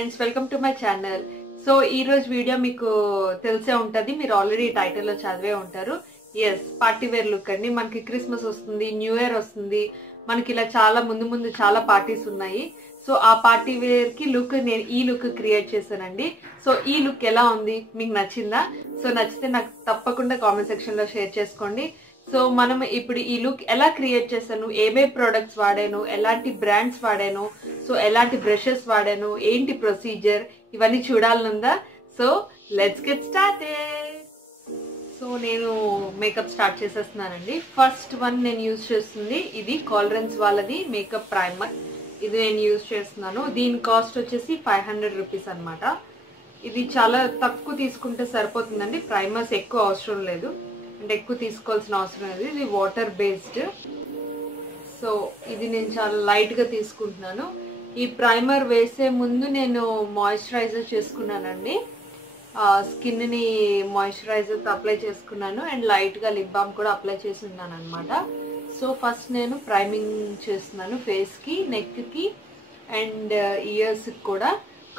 Friends, welcome to my channel. So ఈ రోజు video మీకు తెలిసే ఉంటది, మీరు ఆల్రెడీ టైటిల్ లో చదివే ఉంటారు. ఎస్, పార్టీ వేర్ లుక్ అండి. మనకి క్రిస్మస్ వస్తుంది, న్యూ ఇయర్ వస్తుంది, మనకి ఇలా చాలా ముందు చాలా పార్టీస్ ఉన్నాయి. సో ఆ పార్టీ వేర్ కి లుక్ నేను ఈ లుక్ క్రియేట్ చేశానండి. సో ఈ లుక్ ఎలా ఉంది, మీకు నచ్చిందా? సో నచ్చితే నాకు తప్పకుండా కామెంట్ సెక్షన్ లో షేర్ చేసుకోండి. సో మనం ఇప్పుడు ఈ లుక్ ఎలా క్రియేట్ చేశాను, ఏవే ప్రొడక్ట్స్ వాడాను, ఎలాంటి బ్రాండ్స్ వాడాను, సో ఎలాంటి బ్రషెస్ వాడాను, ఏంటి ప్రొసీజర్, ఇవన్నీ చూడాలనుందా? So let's get started. So నేను మేకప్ స్టార్ట్ చేసేస్తున్నానండి. ఫస్ట్ వన్ నేను యూజ్ చేస్తుంది ఇది కాలరెన్స్ వాళ్ళది మేకప్ ప్రైమర్. ఇది నేను యూజ్ చేస్తున్నాను. దీని కాస్ట్ వచ్చేసి 500 రూపీస్ అనమాట. ఇది చాలా తక్కువ తీసుకుంటే సరిపోతుందండి. ప్రైమర్స్ ఎక్కువ అవసరం లేదు, అంటే ఎక్కువ తీసుకోవాల్సిన అవసరం లేదు. ఇది వాటర్ బేస్డ్. సో ఇది నేను చాలా లైట్ గా తీసుకుంటున్నాను. ఈ ప్రైమర్ వేసే ముందు నేను మాయిశ్చరైజర్ చేసుకున్నానండి. స్కిన్ ని మాయిశ్చరైజర్ అప్లై చేసుకున్నాను అండ్ లైట్ గా లిప్ బామ్ కూడా అప్లై చేసి ఉన్నాను అనమాట. సో ఫస్ట్ నేను ప్రైమింగ్ చేస్తున్నాను ఫేస్ కి, నెక్ కి అండ్ ఇయర్స్ కి కూడా.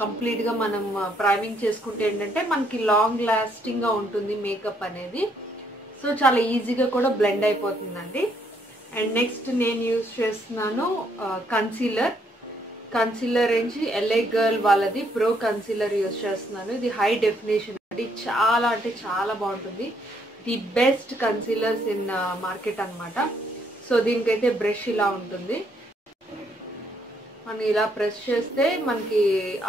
కంప్లీట్ గా మనం ప్రైమింగ్ చేసుకుంటే ఏంటంటే మనకి లాంగ్ లాస్టింగ్ గా ఉంటుంది మేకప్ అనేది. సో చాలా ఈజీగా కూడా బ్లెండ్ అయిపోతుందండి. అండ్ నెక్స్ట్ నేను యూజ్ చేస్తున్నాను కన్సీలర్ నుంచి LA గర్ల్ వాళ్ళది ప్రో కన్సీలర్ యూజ్ చేస్తున్నాను. ఇది హై డెఫినేషన్ అండి, చాలా అంటే చాలా బాగుంటుంది. The best concealers in market అనమాట. సో దీనికైతే బ్రష్ ఇలా ఉంటుంది, మనం ఇలా ప్రెస్ చేస్తే మనకి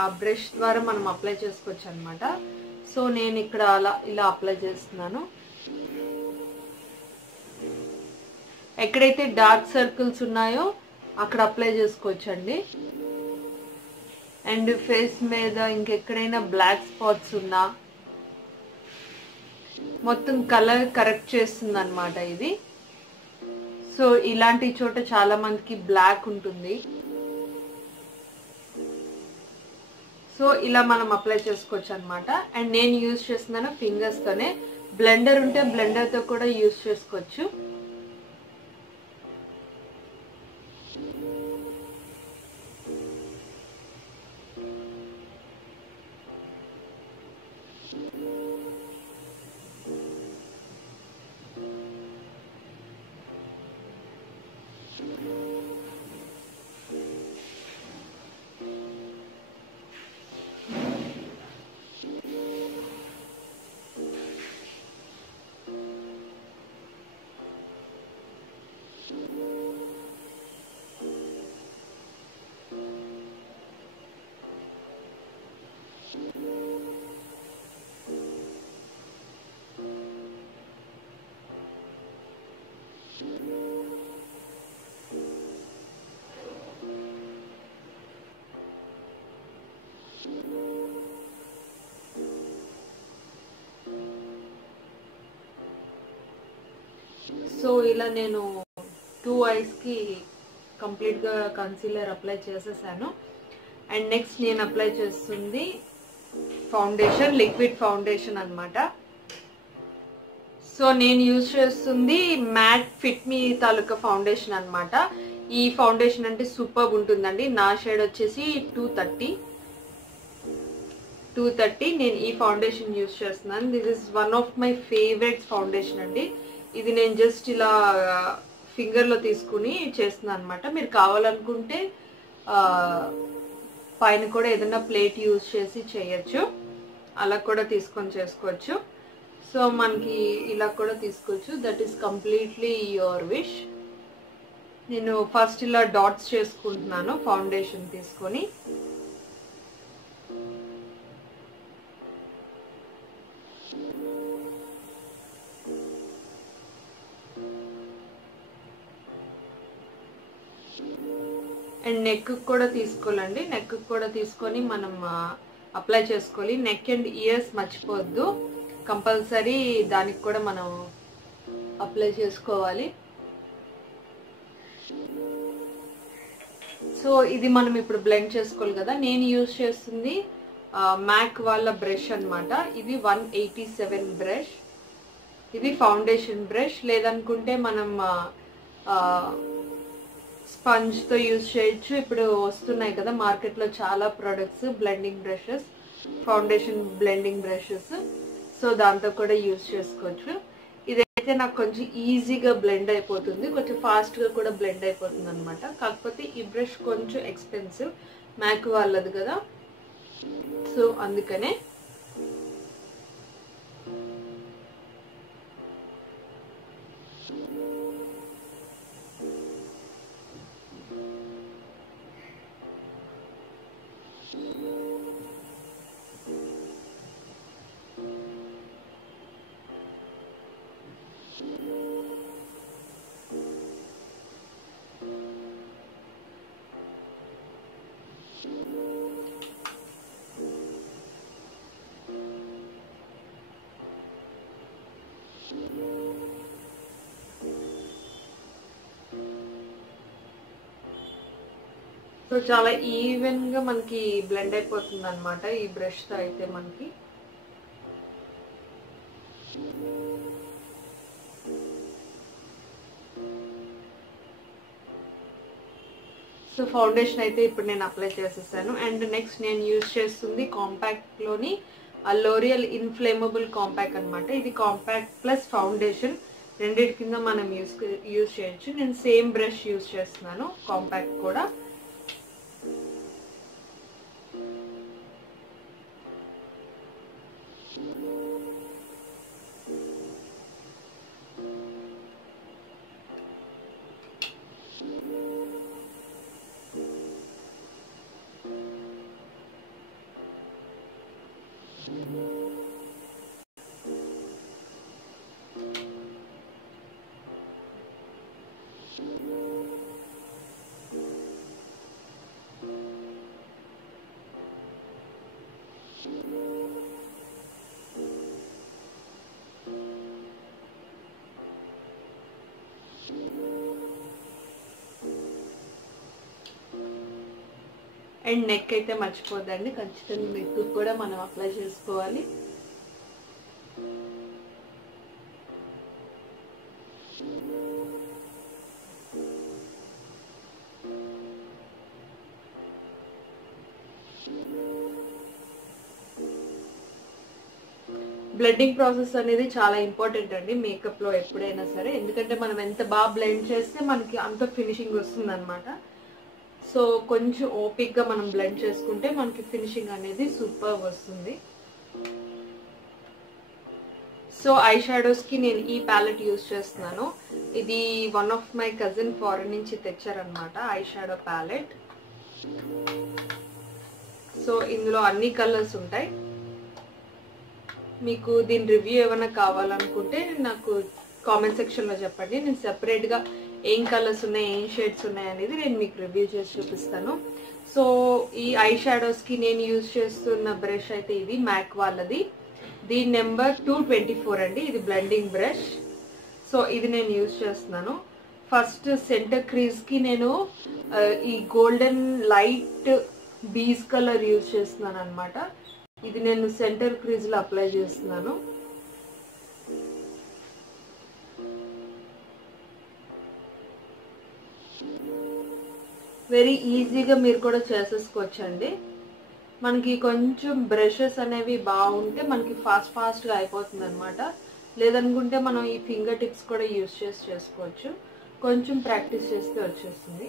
ఆ బ్రష్ ద్వారా మనం అప్లై చేసుకోవచ్చు అనమాట. సో నేను ఇక్కడ ఇలా అప్లై చేస్తున్నాను. ఎక్కడైతే డార్క్ సర్కిల్స్ ఉన్నాయో అక్కడ అప్లై చేసుకోవచ్చండి. అండ్ ఫేస్ మీద ఇంకెక్కడైనా బ్లాక్ స్పాట్స్ ఉన్నా మొత్తం కలర్ కరెక్ట్ చేస్తుంది అనమాట ఇది. సో ఇలాంటి చోట చాలా మందికి బ్లాక్ ఉంటుంది. సో ఇలా మనం అప్లై చేసుకోవచ్చు అనమాట. అండ్ నేను యూజ్ చేస్తున్నాను ఫింగర్స్ తోనే. బ్లెండర్ ఉంటే బ్లెండర్ తో కూడా యూజ్ చేసుకోవచ్చు. సో ఇలా నేను 2 ఐస్ కి కంప్లీట్ గా కన్సీలర్ అప్లై చేసేసాను. అండ్ నెక్స్ట్ నేను అప్లై చేస్తుంది ఫౌండేషన్, లిక్విడ్ ఫౌండేషన్ అన్నమాట. సో నేను యూజ్ చేస్తుంది మ్యాట్ ఫిట్ మీ తాలూకా ఫౌండేషన్ అన్నమాట. ఈ ఫౌండేషన్ అంటే సూపర్ ఉంటుందండి. నా షేడ్ వచ్చేసి 230. నేను ఈ ఫౌండేషన్ యూజ్ చేస్తున్నాను. This is one of my favourite foundation అండి. ఇది నేను జస్ట్ ఇలా ఫింగర్ లో తీసుకుని చేస్తున్నాను అనమాట. మీరు కావాలనుకుంటే పైన కూడా ఏదైనా ప్లేట్ యూజ్ చేసి చేయొచ్చు, అలా కూడా తీసుకొని చేసుకోవచ్చు. సో మనకి ఇలా కూడా తీసుకోవచ్చు. That is completely your wish. నేను ఫస్ట్ ఇలా డాట్స్ చేసుకుంటున్నాను ఫౌండేషన్ తీసుకొని. అండ్ నెక్ కూడా తీసుకోవాలండి. నెక్ కూడా తీసుకొని మనం అప్లై చేసుకోవాలి. నెక్ అండ్ ఇయర్స్ మర్చిపోవద్దు, కంపల్సరీ దానికి కూడా మనం అప్లై చేసుకోవాలి. సో ఇది మనం ఇప్పుడు బ్లెండ్ చేసుకోవాలి కదా. నేను యూజ్ చేస్తుంది మ్యాక్ వాళ్ళ బ్రష్ అనమాట. ఇది 187 బ్రష్. ఇది ఫౌండేషన్ బ్రష్. లేదనుకుంటే మనం స్పంజ్ తో యూజ్ చేయొచ్చు. ఇప్పుడు వస్తున్నాయి కదా మార్కెట్ లో చాలా products, blending brushes, foundation blending brushes. So దాంతో కూడా యూజ్ చేసుకోవచ్చు. ఇదైతే నాకు కొంచెం ఈజీగా బ్లెండ్ అయిపోతుంది, కొంచెం ఫాస్ట్ గా కూడా బ్లెండ్ అయిపోతుంది అనమాట. కాకపోతే ఈ బ్రష్ కొంచెం ఎక్స్పెన్సివ్, మ్యాక్ వాళ్ళది కదా, సో అందుకనే. సో చాలా ఈవెన్ గా మనకి బ్లెండ్ అయిపోతుంది అనమాట ఈ బ్రష్ తో అయితే మనకి. సో ఫౌండేషన్ అయితే ఇప్పుడు నేను అప్లై చేసేసాను. అండ్ నెక్స్ట్ నేను యూజ్ చేస్తుంది కాంపాక్ట్ లోని లోరియల్ ఇన్ఫ్లేమబుల్ కాంపాక్ట్ అనమాట. ఇది కాంపాక్ట్ ప్లస్ ఫౌండేషన్ రెండింటి కింద మనం యూజ్ చేయొచ్చు. నేను సేమ్ బ్రష్ యూజ్ చేస్తున్నాను, కాంపాక్ట్ కూడా. అండ్ నెక్ అయితే మర్చిపోద్దండి, ఖచ్చితంగా నెక్ కూడా మనం అప్లై చేసుకోవాలి. బ్లెండింగ్ ప్రాసెస్ అనేది చాలా ఇంపార్టెంట్ అండి మేకప్ లో ఎప్పుడైనా సరే, ఎందుకంటే మనం ఎంత బాగా బ్లెండ్ చేస్తే మనకి అంత ఫినిషింగ్ వస్తుంది అనమాట. సో కొంచెం ఓపిక్ గా మనం బ్లెండ్ చేసుకుంటే మనకి ఫినిషింగ్ అనేది సూపర్ వస్తుంది. సో ఐ షాడోస్ కి నేను ఈ ప్యాలెట్ యూజ్ చేస్తున్నాను. ఇది one of my cousin foreign నుంచి తెచ్చారనమాట ఐ షాడో ప్యాలెట్. సో ఇందులో అన్ని కలర్స్ ఉంటాయి. మీకు దీని రివ్యూ ఏమైనా కావాలనుకుంటే నాకు కామెంట్ సెక్షన్ లో చెప్పండి. నేను సెపరేట్ గా ఏం కలర్స్ ఉన్నాయి, ఏం షేడ్స్ ఉన్నాయి అనేది నేను మీకు రివ్యూ చేసి చూపిస్తాను. సో ఈ ఐ షాడోస్ కి నేను యూజ్ చేస్తున్న బ్రష్ అయితే ఇది మ్యాక్ వాళ్ళది. దీని నెంబర్ 224 అండి. ఇది బ్లెండింగ్ బ్రష్. సో ఇది నేను యూజ్ చేస్తున్నాను. ఫస్ట్ సెంటర్ క్రీజ్ కి నేను ఈ golden light beige colour use చేస్తున్నాను అనమాట. ఇది నేను సెంటర్ క్రీజ్ లో అప్లై చేస్తున్నాను. వెరీ ఈజీగా మీరు కూడా చేసేసుకోవచ్చండి. మనకి కొంచెం బ్రషెస్ అనేవి బాగుంటే మనకి ఫాస్ట్ గా అయిపోతుంది అనమాట. లేదనుకుంటే మనం ఈ ఫింగర్ టిప్స్ కూడా యూజ్ చేసుకోవచ్చు. కొంచెం ప్రాక్టీస్ చేస్తే వచ్చేస్తుంది.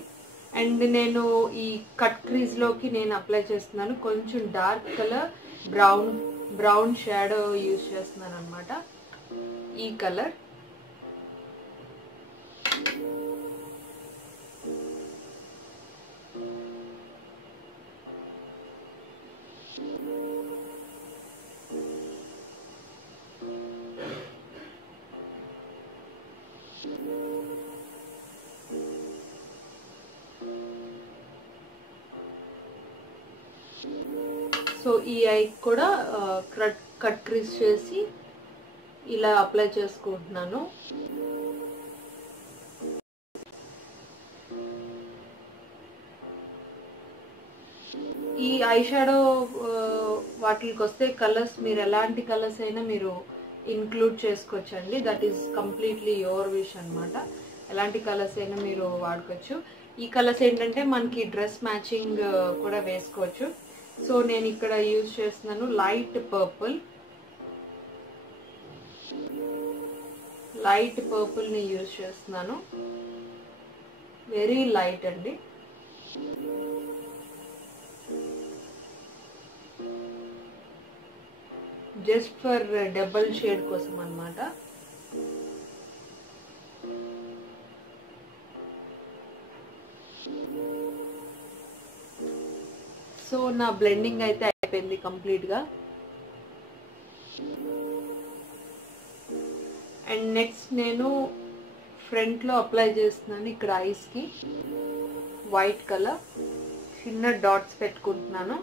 అండ్ నేను ఈ కట్ క్రీజ్ లోకి నేను అప్లై చేస్తున్నాను. కొంచెం dark colour brown shadow use చేస్తున్నాను అనమాట. ఈ కలర్ సో ఈ ఐ కూడా కట్ క్రీజ్ చేసి ఇలా అప్లై చేసుకుంటున్నాను. ఈ ఐ షాడో వాటికి వస్తే కలర్స్ మీరు ఎలాంటి కలర్స్ అయినా మీరు ఇంక్లూడ్ చేసుకోవచ్చండి. That is completely your wish అనమాట. ఎలాంటి కలర్స్ అయినా మీరు వాడుకోవచ్చు. ఈ కలర్స్ ఏంటంటే మనకి డ్రెస్ మ్యాచింగ్ కూడా వేసుకోవచ్చు. సో నేను ఇక్కడ యూజ్ చేస్తున్నాను లైట్ పర్పుల్ ని యూజ్ చేస్తున్నాను. వెరీ లైట్ అండి. జస్ట్ ఫర్ డబుల్ షేడ్ కోసం అన్నమాట. సో నా బ్లెండింగ్ అయితే అయిపోయింది కంప్లీట్ గా. అండ్ నెక్స్ట్ నేను ఫ్రంట్ లో అప్లై చేస్తున్నాను. ఇక్కడ ఐస్ కి వైట్ కలర్ చిన్న డాట్స్ పెట్టుకుంటున్నాను.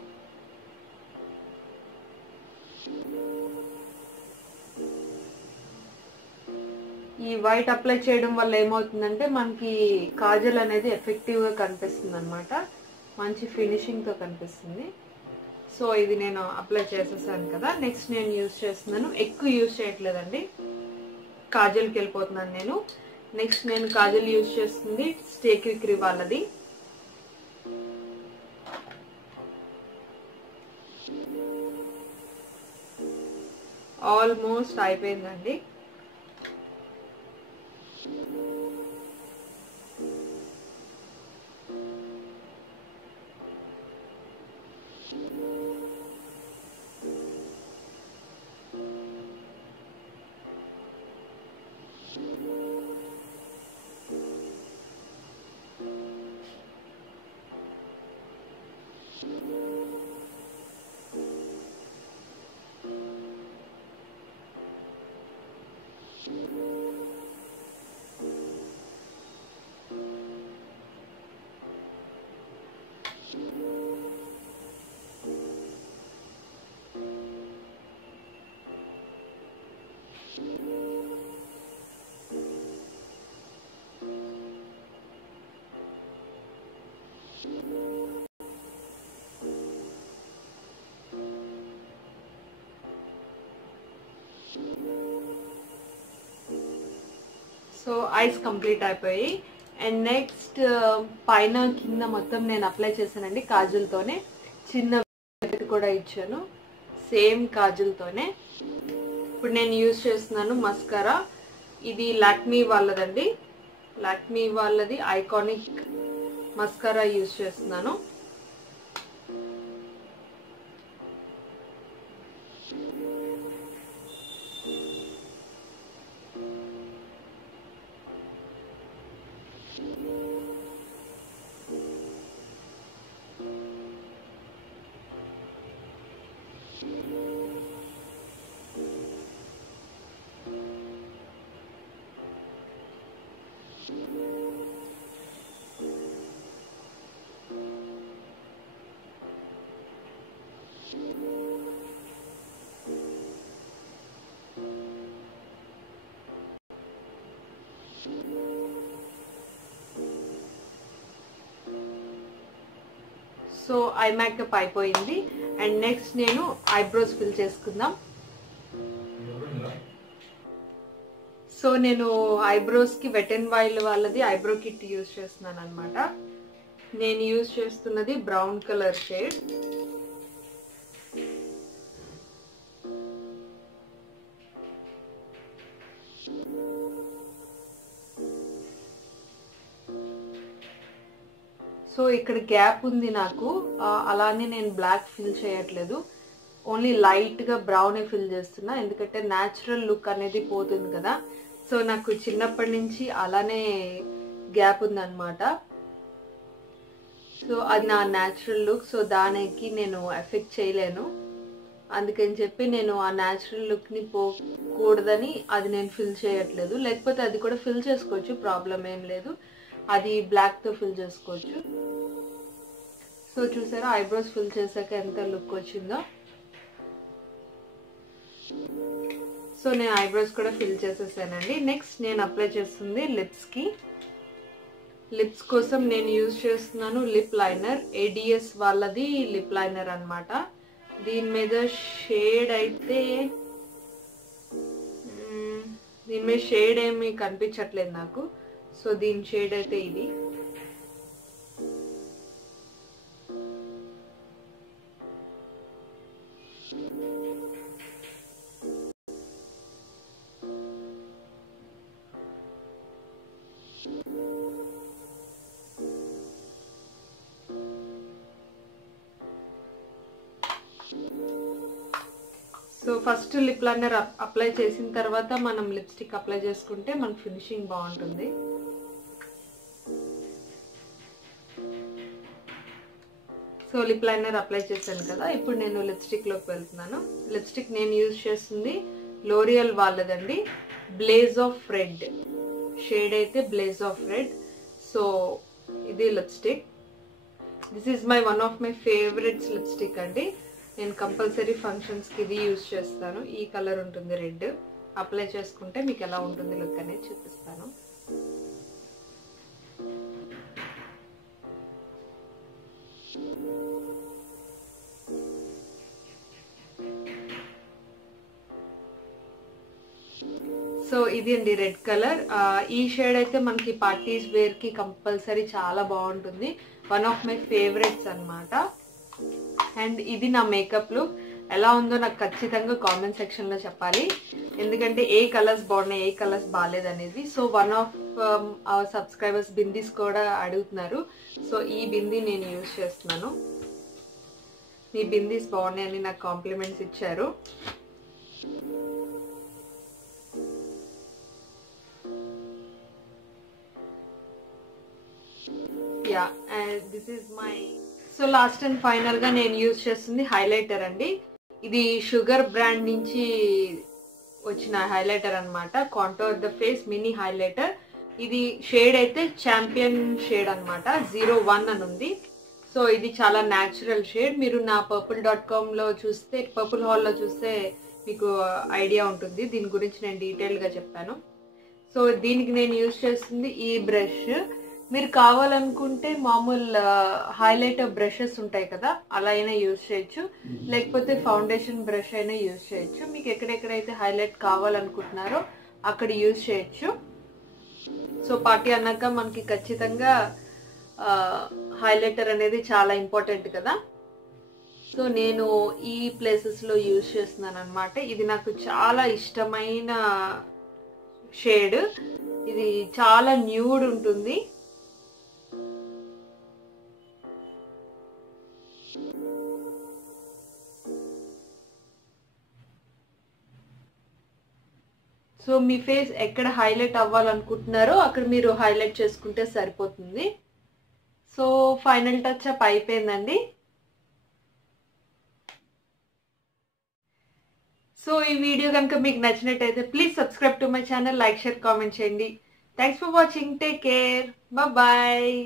ఈ వైట్ అప్లై చేయడం వల్ల ఏమవుతుందంటే మనకి కాజల్ అనేది ఎఫెక్టివ్ గా కనిపిస్తుంది అన్నమాట. మంచి ఫినిషింగ్ తో కనిపిస్తుంది. సో ఇది నేను అప్లై చేసేసాను కదా. నెక్స్ట్ నేను యూజ్ చేస్తున్నాను, ఎక్కువ యూజ్ చేయట్లేదండి, కాజల్కి వెళ్ళిపోతున్నాను నేను. నెక్స్ట్ నేను కాజల్ యూజ్ చేస్తుంది స్టే క్విక్ వాళ్ళది. ఆల్మోస్ట్ అయిపోయిందండి. సో ఐస్ కంప్లీట్ అయిపోయి. అండ్ నెక్స్ట్ పైన కింద మొత్తం నేను అప్లై చేశానండి కాజల్తోనే. చిన్న కూడా ఇచ్చాను సేమ్ కాజల్తోనే. ఇప్పుడు నేను యూజ్ చేస్తున్నాను మస్కారా. ఇది లాక్మీ వాళ్ళదండి, లాక్మీ వాళ్ళది ఐకానిక్ మస్కారా యూజ్ చేస్తున్నాను. సో ఐ మేకప్ అయిపోయింది. అండ్ నెక్స్ట్ నేను ఐబ్రోస్ ఫిల్ చేసుకుందాం. సో నేను ఐబ్రోస్ కి వెట్ అండ్ వైల్డ్ వాళ్ళది ఐబ్రో కిట్ యూజ్ చేస్తున్నాను అనమాట. నేను యూజ్ చేస్తున్నది బ్రౌన్ కలర్ షేడ్. సో ఇక్కడ గ్యాప్ ఉంది నాకు, అలానే నేను బ్లాక్ ఫిల్ చేయట్లేదు, ఓన్లీ లైట్ గా బ్రౌనే ఫిల్ చేస్తున్నా, ఎందుకంటే న్యాచురల్ లుక్ అనేది పోతుంది కదా. సో నాకు చిన్నప్పటి నుంచి అలానే గ్యాప్ ఉంది అనమాట. సో అది నా న్యాచురల్ లుక్. సో దానికి నేను ఎఫెక్ట్ చేయలేను, అందుకని చెప్పి నేను ఆ న్యాచురల్ లుక్ ని పోకూడదని అది నేను ఫిల్ చేయట్లేదు. లేకపోతే అది కూడా ఫిల్ చేసుకోవచ్చు, ప్రాబ్లం ఏం లేదు, అది బ్లాక్ తో ఫిల్ చేసుకోవచ్చు. సో చూసారా ఐబ్రోస్ ఫిల్ చేశాక ఎంత లుక్ వచ్చిందో. సో నేను ఐబ్రోస్ కూడా ఫిల్ చేసేసానండి. నెక్స్ట్ నేను అప్లై చేస్తుంది లిప్స్ కి. లిప్స్ కోసం నేను యూజ్ చేస్తున్నాను లిప్ లైనర్, ఏడిఎస్ వాళ్ళది లిప్ లైనర్ అన్నమాట. దీని మీద షేడ్ అయితే దీని మీద షేడ్ ఏమి కనిపించట్లేదు నాకు. సో దీని షేడ్ అయితే ఇది. So first lip liner apply చేసిన తర్వాత మనం లిప్స్టిక్ అప్లై చేసుకుంటే మన ఫినిషింగ్ బాగుంటుంది. సో లిప్ లైనర్ అప్లై చేశాను కదా, ఇప్పుడు నేను లిప్స్టిక్లోకి వెళ్తున్నాను. లిప్స్టిక్ నేను యూజ్ చేస్తుంది లోరియల్ వాళ్ళదండి, బ్లేజ్ ఆఫ్ రెడ్. షేడ్ అయితే బ్లేజ్ ఆఫ్ రెడ్. సో ఇది lipstick. This is one of my favourites lipstick అండి. నేను కంపల్సరీ ఫంక్షన్స్కి ఇది యూజ్ చేస్తాను. ఈ కలర్ ఉంటుంది రెడ్. అప్లై చేసుకుంటే మీకు ఎలా ఉంటుంది లుక్ అనేది చూపిస్తాను. సో ఇది అండి రెడ్ కలర్. ఈ షేడ్ అయితే మనకి పార్టీస్ వేర్ కి కంపల్సరీ చాలా బాగుంటుంది. వన్ ఆఫ్ మై ఫేవరెట్స్ అన్నమాట. అండ్ ఇది నా మేకప్ లుక్. ఎలా ఉందో నాకు ఖచ్చితంగా కామెంట్ సెక్షన్ లో చెప్పాలి, ఎందుకంటే ఏ కలర్స్ బాగున్నాయి ఏ కలర్స్ బాగాలేదు అనేది. So one of our subscribers bindis కూడా అడుగుతున్నారు. సో ఈ బిందీ నేను యూజ్ చేస్తున్నాను. మీ బిందీస్ బాగున్నాయని నాకు కాంప్లిమెంట్స్ ఇచ్చారు. Yeah, this is my. So last and final గా నేను యూజ్ చేస్తుంది హైలైటర్ అండి. ఇది షుగర్ బ్రాండ్ నుంచి వచ్చిన హైలైటర్ అన్నమాట. Contour the face mini highlighter. ఇది షేడ్ అయితే ఛాంపియన్ షేడ్ అన్నమాట. 01 అని ఉంది. సో ఇది చాలా న్యాచురల్ షేడ్. మీరు నా purple.com లో చూస్తే, పర్పుల్ హాల్లో చూస్తే మీకు ఐడియా ఉంటుంది. దీని గురించి నేను డీటెయిల్ గా చెప్పాను. సో దీనికి నేను యూజ్ చేస్తుంది ఈ బ్రష్. మీరు కావాలనుకుంటే మామూలు హైలైటర్ బ్రషెస్ ఉంటాయి కదా, అలా అయినా యూజ్ చేయొచ్చు, లేకపోతే ఫౌండేషన్ బ్రష్ అయినా యూజ్ చేయొచ్చు. మీకు ఎక్కడెక్కడైతే హైలైట్ కావాలనుకుంటున్నారో అక్కడ యూజ్ చేయొచ్చు. సో పార్టీ అన్నాక మనకి ఖచ్చితంగా హైలైటర్ అనేది చాలా ఇంపార్టెంట్ కదా. సో నేను ఈ ప్లేసెస్ లో యూజ్ చేస్తున్నాను అనమాట. ఇది నాకు చాలా ఇష్టమైన షేడ్. ఇది చాలా న్యూడ్ ఉంటుంది. సో మీ ఫేస్ ఎక్కడ హైలైట్ అవ్వాలనుకుంటున్నారో అక్కడ మీరు హైలైట్ చేసుకుంటే సరిపోతుంది. సో ఫైనల్ టచ్ అప్ అయిపోయిందండి. సో ఈ వీడియో కనుక మీకు నచ్చినట్టయితే please subscribe to my channel, like share comment చేయండి. Thanks for watching. Take care. Bye.